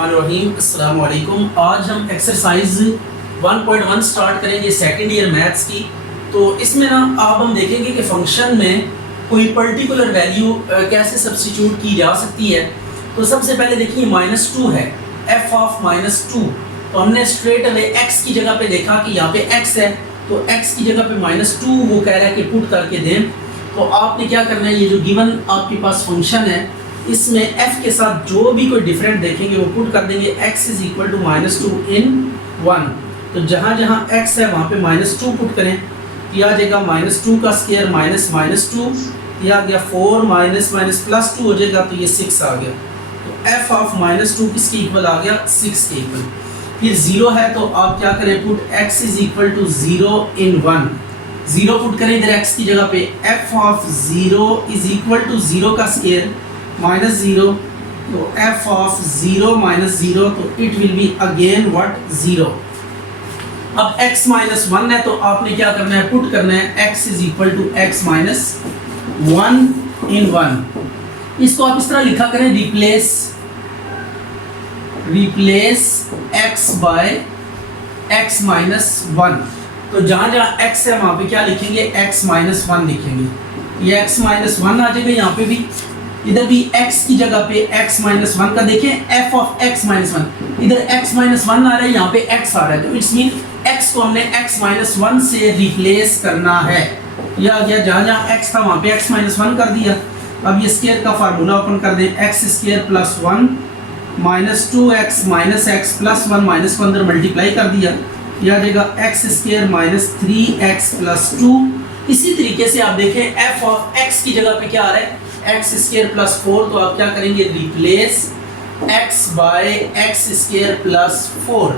बिस्मिल्लाहिर्रहमानिर्रहीम। अस्सलाम वालेकुम। आज हम एक्सरसाइज 1.1 स्टार्ट करेंगे सेकंड ईयर मैथ्स की। तो इसमें ना आप हम देखेंगे कि फंक्शन में कोई पर्टिकुलर वैल्यू कैसे सब्स्टिट्यूट की जा सकती है। तो सबसे पहले देखिए -2 है, f ऑफ -2। तो हमने स्ट्रेट अवे x की जगह पे देखा कि यहाँ पे x है, तो x की जगह पे -2 वो कह रहा है कि पुट करके दें। तो आपने क्या करना है, ये जो गिवन आपके पास फंक्शन है इसमें f के साथ जो भी कोई डिफरेंट देखेंगे वो पुट कर देंगे। x इज इक्वल टू -2 इन 1। तो जहाँ जहाँ x है वहाँ पे -2 पुट करें, तो आ जाएगा -2 का स्क्वायर -2, ये आ गया 4 +2 हो जाएगा, तो ये 6 आ गया। तो f ऑफ -2 किसके इक्वल आ गया, 6 के इक्वल। फिर 0 है तो आप क्या करें, put x is equal to 0 in 1। 0 put करें इधर x की जगह पे, f of 0 is equal to 0 का स्क्वायर -0, तो f ऑफ 0 -0, तो it will be again what, 0। अब x -1 है तो आपने क्या करना है, पुट करना है x is equal to x -1 in 1। इसको आप इस तरह लिखा करें, रिप्लेस x बाय x -1। तो जहां जहां x है वहां पे क्या लिखेंगे, x -1 लिखेंगे। ये x -1 आ जाएगा, यहाँ पे भी, इधर भी x की जगह पे x -1 का देखें, f ऑफ x -1, इधर x -1 आ रहा है, यहाँ पे x आ रहा है, तो इट्स मीन x को हमने x -1 से रिप्लेस करना है। यह आ गया, जहाँ जहाँ x था वहाँ पे x -1 कर दिया। अब ये स्क्वायर का फार्मूला ओपन कर दें, x square plus 1 -2x -x plus 1 minus को अंदर मल्टीप्लाई कर दिया, यह आ जाएगा x स्क्वायर -3x प्लस 2। इसी तरीके से आप देखें f ऑफ x की जगह पे क्या आ रहा है, x स्क्वायर प्लस 4, तो आप क्या करेंगे, replace x by x square plus 4।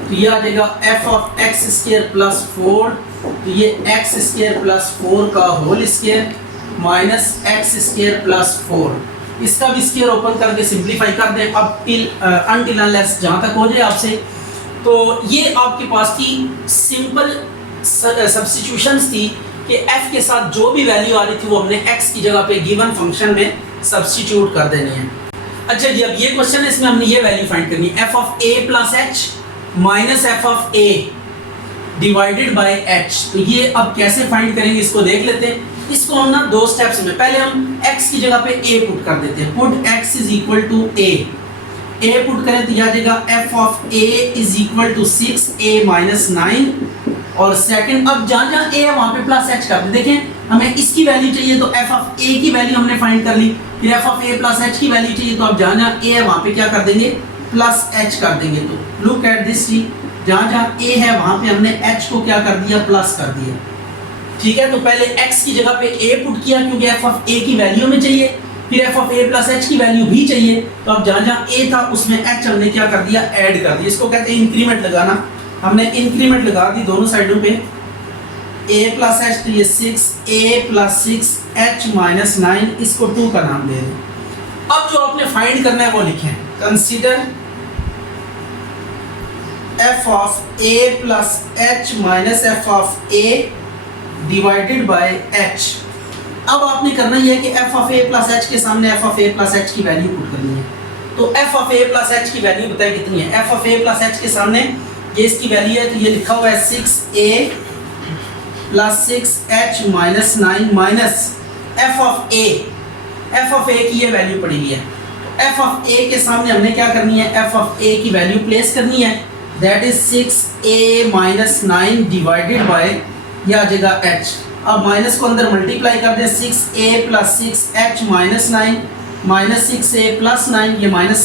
तो ये आ जाएगा f of x square plus 4, तो ये x स्क्वायर प्लस 4 का whole square minus x square plus 4। इसका भी स्क्वायर ओपन करके सिंप्लीफाई कर दें, अब टिल अनटिल अनलेस जहाँ तक हो जाए आपसे। तो ये आपके पास की सिंपल सब्स्टिट्यूशंस थी कि f के साथ जो भी वैल्यू आ रही थी वो हमने x की जगह पे गिवन फंक्शन में सब्स्टिट्यूट कर देनी है। अच्छा जी, अब ये क्वेश्चन है, इसमें हमने ये वैल्यू फाइंड करनी है, f of a plus h minus f of a divided by h। तो ये अब कैसे फाइंड करेंगे इसको देख लेते हैं। इसको हम ना दो स्टेप्स में, पहले हम x की जगह पे a पुट कर देते हैं, put x is equal to a put करें तो यह आ जाएगा f of a is equal to 6a minus 9। और सेकंड, अब जहाँ जहाँ a है वहाँ पे प्लस h कर दे। देखें हमें इसकी वैल्यू चाहिए तो f ऑफ a की वैल्यू हमने फाइंड कर ली, फिर f of a plus h की वैल्यू चाहिए, तो अब जहाँ जहाँ a है वहाँ पे क्या कर देंगे, प्लस h कर देंगे। तो लुक एट दिस टी, जहाँ जहाँ a है वहाँ पे हमने h को क्या कर दिया, प्लस कर दिया। ठीक है, तो पहले x की जगह पे a पुट किया क्योंकि f ऑफ a की वैल्यू में चाहिए, फिर f of a plus h की वैल्यू भी चाहिए, तो अब जहाँ जहाँ a था उसमें h हमने क्या कर दिया, ऐड कर दिया। इसको कहते हैं इंक्रीमेंट लगाना। हमने इंक्रीमेंट लगा दी दोनों साइडों पे, a प्लस h, तो ये 6a प्लस 6h माइनस 9, इसको 2 का नाम दे दें। अब जो आपने फाइंड करना है वो लिखें, consider f of a plus h minus f of a divided by h। अब आपने करना यह है कि f of a plus h के सामने f of a plus h की वैल्यू पुट करनी है। तो f of a plus h की वैल्यू बताएं कितनी है, f of a plus h के सामने ये इसकी वैल्यू है, तो ये लिखा हुआ है 6a plus 6h minus 9 minus f of a की ये वैल्यू पड़ी हुई है। तो f ऑफ a के सामने हमने क्या करनी है, f ऑफ a की वैल्यू प्लेस करनी है, that is 6a minus 9 divided by, ये आ जाएगा h। अब माइनस को अंदर मल्टीप्लाई कर दें, 6a plus 6h minus 9 minus 6a plus 9, ये माइनस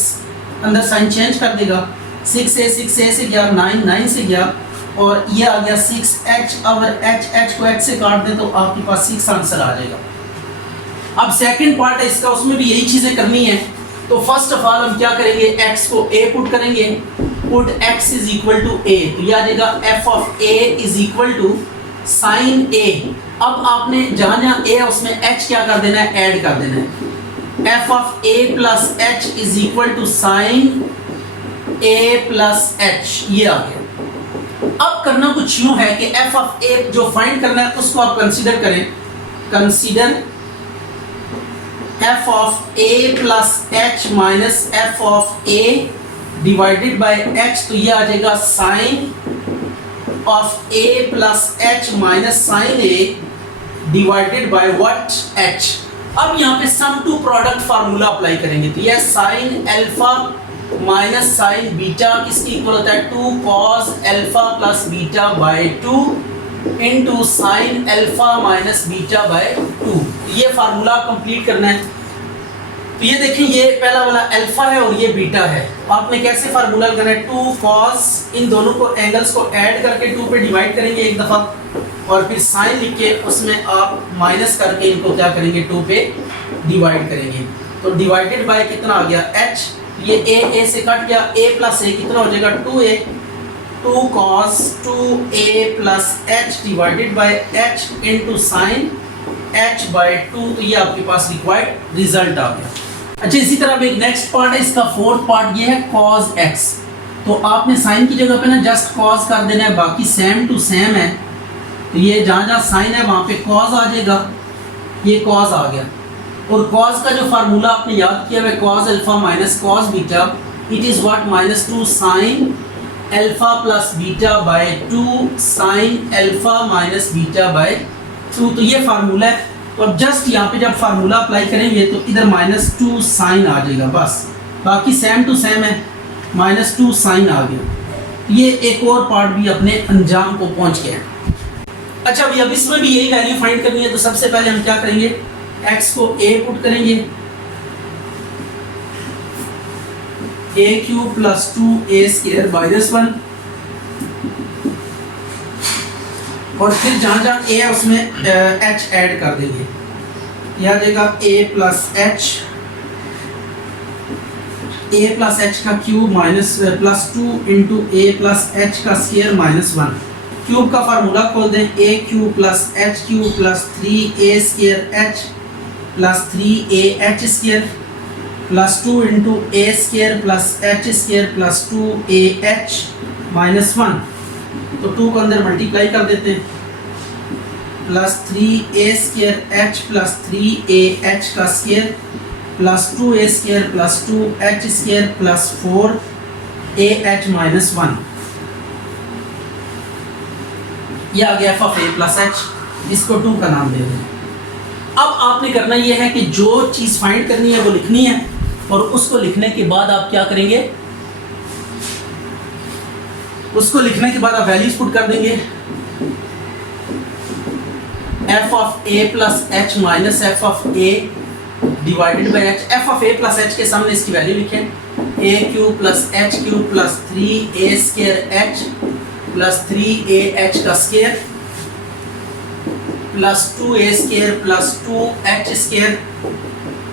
अंदर साइन चेंज कर देगा, 6a से गया, 9 से गया, और ये आ गया 6h। अब h को h से काट दें तो आपके पास 6 आंसर आ जाएगा। अब सेकंड पार्ट है इसका, उसमें भी यही चीज़ें करनी है। तो फर्स्ट ऑफ ऑल हम क्या करेंगे, x को a पुट करेंगे, put x is equal to a, तो ये आ जाएगा f of a is equal to sine a। अब आपने जहाँ जहाँ a है उसमें h क्या कर देना है, ऐड कर देना है, f of a plus h is equal to sine a plus h, ये आ गया। अब करना कुछ यूं है कि f ऑफ a जो फाइंड करना है उसको आप कंसीडर करें, consider F of A plus H minus F of A divided by H, तो ये आ जाएगा sine of A plus H minus sine A divided by what H. अब यहाँ पे sum to product formula apply करेंगे, तो यह sine alpha minus sine beta किसकी इक्वल होता है 2 cos alpha plus beta by 2 into sine alpha minus beta by 2। ये फार्मूला कंप्लीट करना है। तो ये देखिए, ये पहला वाला अल्फा है और ये बीटा है। आपने कैसे फार्मूला करना है 2 cos, इन दोनों को एंगल्स को ऐड करके 2 पे डिवाइड करेंगे एक दफ़ा, और फिर साइन लिख के उसमें आप माइनस करके इनको क्या करेंगे 2 पे डिवाइड करेंगे। तो डिवाइडेड बाय कितना आ गया h, ये a से कट गया, a प्लस a कितना हो जाएगा 2a, 2 cos 2a plus h divided by h into sine h by 2। तो ये आपके पास रिक्वायर्ड रिजल्ट आ गया। अच्छा, इसी तरह एक नेक्स्ट पार्ट है, इसका फोर्थ पार्ट ये है cos x। तो आपने साइन की जगह पे ना जस्ट cos कर देना है, बाकी सेम टू सेम है। तो ये जहाँ जहाँ साइन है वहाँ पे cos आ जाएगा, ये cos आ गया। और cos का जो फार्मूला आपने याद किया है cos alpha minus cos beta, it is what minus 2 sine alpha plus beta by 2 sign alpha minus beta by 2। तो ये फार्मूला है। तो अब जस्ट यहाँ पे जब फार्मूला अप्लाई करेंगे तो इधर -2 साइन आ जाएगा, बस बाकी सेम टू सेम है, -2 साइन आ गया। ये एक और पार्ट भी अपने अंजाम को पहुँच गया है। अच्छा, अभी अब इसमें भी यही वैल्यू फाइंड करनी है। तो सबसे पहले हम क्या करेंगे, x को a पुट करेंगे, a cube plus 2a square minus 1, और फिर जहाँ जहाँ a है उसमें h ऐड कर देंगे। यह आ जाएगा a प्लस h का cube minus plus 2 into a plus h का स्क्वायर माइनस 1। क्यूब का फार्मूला खोल दें, a cube plus h cube plus 3a square h plus 3ah square plus 2 into a square plus h square plus 2ah minus 1। तो 2 को अंदर multiply कर देते हैं, plus 3a square h plus 3ah का square plus 2a square plus 2h square plus 4ah minus 1। यह आ गया f of a plus h, इसको 2 का नाम दे दें। अब आपने करना यह है कि जो चीज़ फाइंड करनी है वो लिखनी है, और उसको लिखने के बाद आप क्या करेंगे, उसको लिखने के बाद आप वैल्यूज पुट कर देंगे। f of a plus h minus f of a divided by h। f of a plus h के सामने इसकी वैल्यू लिखें, a cube plus h cube plus 3a square h plus 3ah का square plus 2a square plus 2h square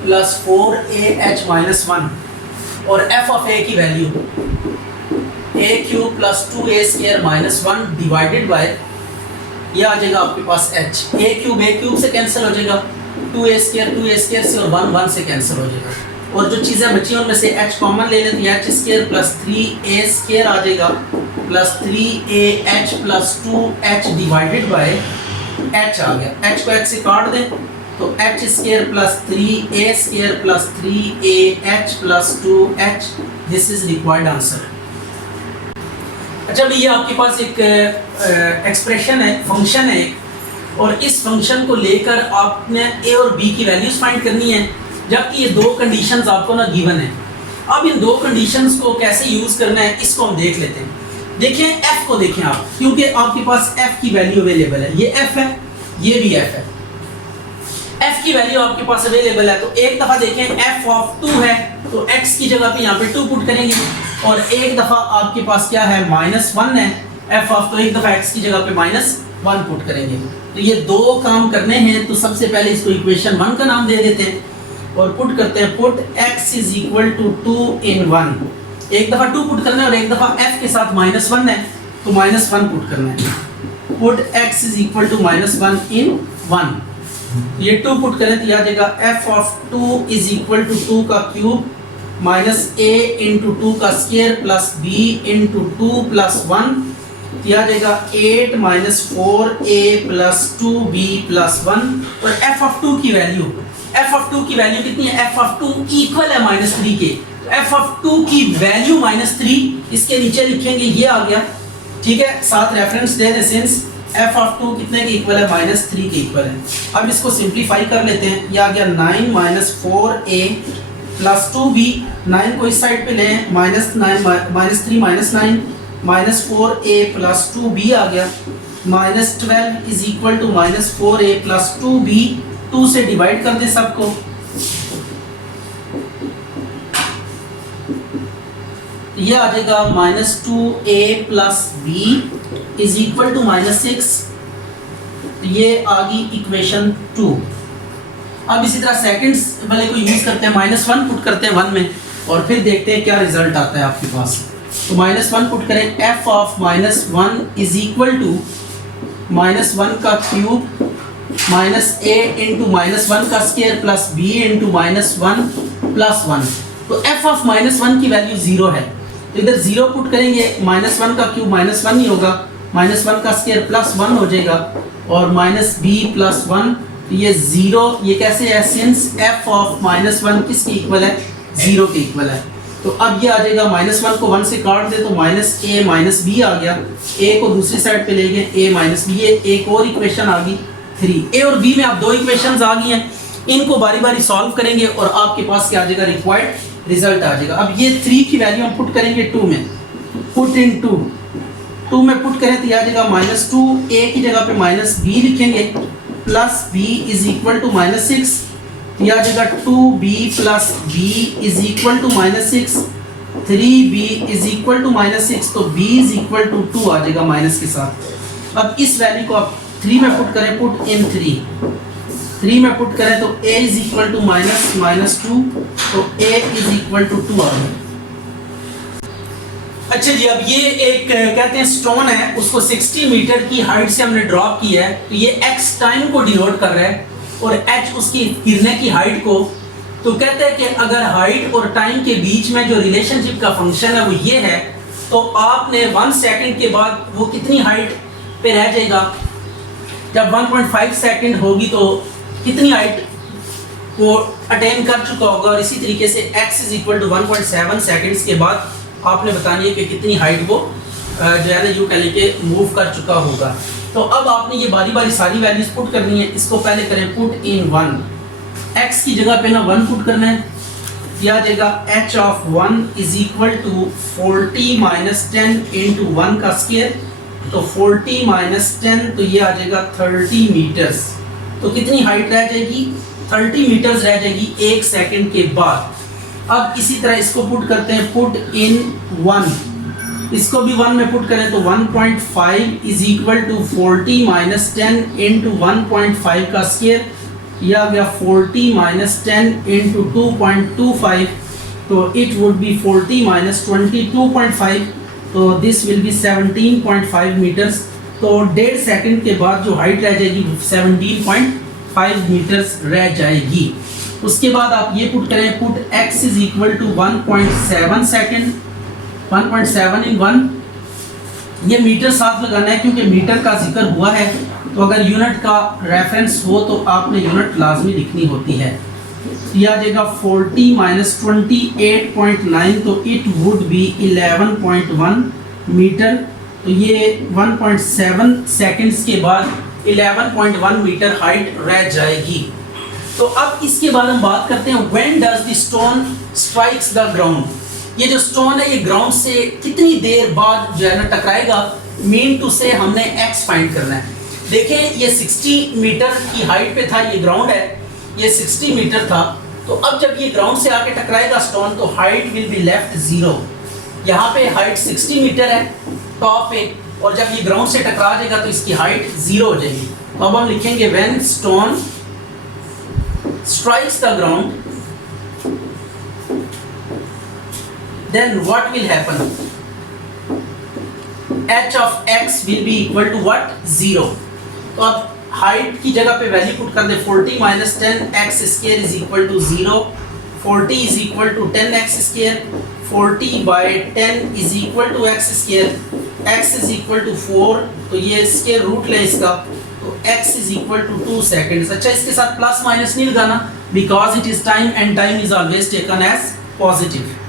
plus 4ah minus 1। और f of a की value a cube plus 2a square minus 1 divided by, ये आ जाएगा आपके पास h। a cube से cancel हो जाएगा, 2a स्क्वायर से, और 1 1 से कैंसिल हो जाएगा। और जो चीज़ें बची उनमें से h कॉमन ले लें, तो h square plus 3a square आ जाएगा plus 3ah plus 2h divided by h आ गया। h को h से काट दें तो h square plus 3a square plus 3ah plus 2h, this is required answer. अच्छा, अभी ये आपके पास एक एक्सप्रेशन है, फंक्शन है, और इस फंक्शन को लेकर आपने a और b की वैल्यूज फाइंड करनी है, जबकि ये 2 कंडीशंस आपको ना गिवन है। अब इन 2 कंडीशंस को कैसे यूज़ करना है इसको हम देख लेते हैं। देखिए f को देखें आप, क्योंकि आपके पास f की वैल्यू अवेलेबल है, ये f है, ये भी f है, f की वैल्यू आपके पास अवेलेबल है। तो एक दफ़ा देखें f ऑफ 2 है तो x की जगह पे यहाँ पे 2 पुट करेंगे, और एक दफ़ा आपके पास क्या है -1 है f ऑफ, तो एक दफ़ा x की जगह पे -1 पुट करेंगे। तो ये 2 काम करने हैं, तो सबसे पहले इसको इक्वेशन 1 का नाम दे देते हैं और पुट करते हैं, put x is equal to 2 in 1। एक दफ़ा 2 पुट करना है और एक दफ़ा f के साथ -1 है तो -1 पुट करना है। Put x is equal to -1 in 1, ये 2 पुट करें तो यह आ जाएगा f of 2 is equal to 2 का क्यूब माइनस a इंटू 2 का square plus b into 2 plus 1, तो यह आ जाएगा 8 minus 4a plus 2b plus 1। और f ऑफ 2 की वैल्यू एफ ऑफ 2 की वैल्यू कितनी है, एफ ऑफ 2 इक्वल है -3 के, तो एफ ऑफ 2 की वैल्यू -3 इसके नीचे लिखेंगे, ये आ गया, ठीक है, साथ reference they they since F of 2 कितने के इक्वल है, -3 के इक्वल है। अब इसको सिंप्लीफाई कर लेते हैं, ये आ गया 9 - 4a + 2b, 9 को इस साइड पे लें, -9 -3 -9 -4a + 2b आ गया, -12 = -4a + 2b, 2 से डिवाइड कर दें सबको, ये आ जाएगा -2a + b = -6, तो ये आ गई इक्वेशन 2। अब इसी तरह सेकंड्स वाले को यूज करते हैं, -1 पुट करते हैं 1 में और फिर देखते हैं क्या रिजल्ट आता है आपके पास। तो -1 पुट करें, f ऑफ -1 = -1 का क्यूब -a × -1 का स्क्वायर प्लस b × -1 + 1। तो f ऑफ -1 की वैल्यू 0 है, तो इधर 0 पुट करेंगे, -1 का क्यूब -1 ही होगा, -1 का स्क्वायर प्लस 1 हो जाएगा और -b + 1, तो ये 0, ये कैसे है, सिंस f ऑफ -1 किसके इक्वल है, 0 के इक्वल है। तो अब ये आ जाएगा, -1 को 1 से काट दे तो -a - b आ गया, a को दूसरी साइड पे ले गए, a - b, ये एक और इक्वेशन आ गई 3। a और b में अब 2 इक्वेशंस आ गई हैं, इनको बारी बारी सॉल्व करेंगे और आपके पास क्या आ जाएगा, रिक्वायर्ड रिजल्ट आ जाएगा। अब ये 3 की वैल्यू हम पुट करेंगे 2 में, पुट इन 2 में पुट करें तो आ जाएगा -2a की जगह पे -b लिखेंगे प्लस b = -6, यह आ जाएगा 2b + b = -6, 3b = -6, तो b = 2 आ जाएगा माइनस के साथ। अब इस वैल्यू को आप 3 में पुट करें, पुट इन 3 में पुट करें तो a = -2, तो a = 2 आ गया। अच्छा जी, अब ये एक कहते हैं स्टोन है, उसको 60 मीटर की हाइट से हमने ड्रॉप किया है, तो ये x टाइम को डिनोट कर रहा है और h उसकी गिरने की हाइट को। तो कहते हैं कि अगर हाइट और टाइम के बीच में जो रिलेशनशिप का फंक्शन है वो ये है, तो आपने 1 सेकंड के बाद वो कितनी हाइट पे रह जाएगा, जब 1.5 सेकंड होगी तो कितनी हाइट को अटेन कर चुका होगा, और इसी तरीके से x = 1.7 सेकंड्स के बाद आपने बतानी है कि कितनी हाइट वो जो है ना यूँ कहने के मूव कर चुका होगा। तो अब आपने ये बारी बारी सारी वैल्यूज पुट करनी है। इसको पहले करें पुट इन 1, x की जगह पे ना 1 पुट करना है, यह आ जाएगा h ऑफ 1 = 40 - 10 × 1 का स्क्वायर, तो 40 - 10, तो ये आ जाएगा 30 मीटर्स। तो कितनी हाइट रह जाएगी, 30 मीटर्स रह जाएगी 1 सेकंड के बाद। अब इसी तरह इसको पुट करते हैं, पुट इन 1, इसको भी 1 में पुट करें तो 1.5 = 40 - 10 × 1.5 का स्क्वायर, यह आ गया 40 - 10 × 2.25, तो इट वुड बी 40 - 22.5, तो दिस विल बी 17.5 मीटर्स। तो 1.5 सेकंड के बाद जो हाइट रह जाएगी 17.5 मीटर्स रह जाएगी। उसके बाद आप ये पुट करें, पुट x = 1.7 सेकंड, 1.7 इन 1, ये मीटर साथ लगाना है क्योंकि मीटर का जिक्र हुआ है, तो अगर यूनिट का रेफरेंस हो तो आपने यूनिट लाजमी लिखनी होती है। यह आ जाएगा 40 - 28.9, तो इट वुड बी 11.1 मीटर। तो ये 1.7 सेकंड्स के बाद 11.1 मीटर हाइट रह जाएगी। तो अब इसके बाद हम बात करते हैं when does the stone strikes the ground. ये जो स्टोन है ये ग्राउंड से कितनी देर बाद जो है ना टकराएगा, मीन टू से हमने x फाइंड करना है। देखिए ये 60 मीटर की हाइट पे था, ये ग्राउंड है, ये 60 मीटर था, तो अब जब ये ग्राउंड से आके टकराएगा स्टोन तो हाइट विल बी लेफ्ट 0। यहाँ पे हाइट 60 मीटर है टॉप पे, और जब ये ग्राउंड से टकरा जाएगा तो इसकी हाइट 0 हो जाएगी। तो अब हम लिखेंगे when stone strikes the ground, then what will happen, h of x will be equal to what, 0। तो अब हाइट की जगह पे वैल्यू पुट कर दे, 40 - 10 x square = 0, 40 = 10 x square, 40 / 10 = x square, x = 4, तो ये स्क्वायर रूट ले इसका, तो x = 2 सेकंड्स। अच्छा इसके साथ प्लस माइनस नहीं लगाना, because it is time and time is always taken as positive.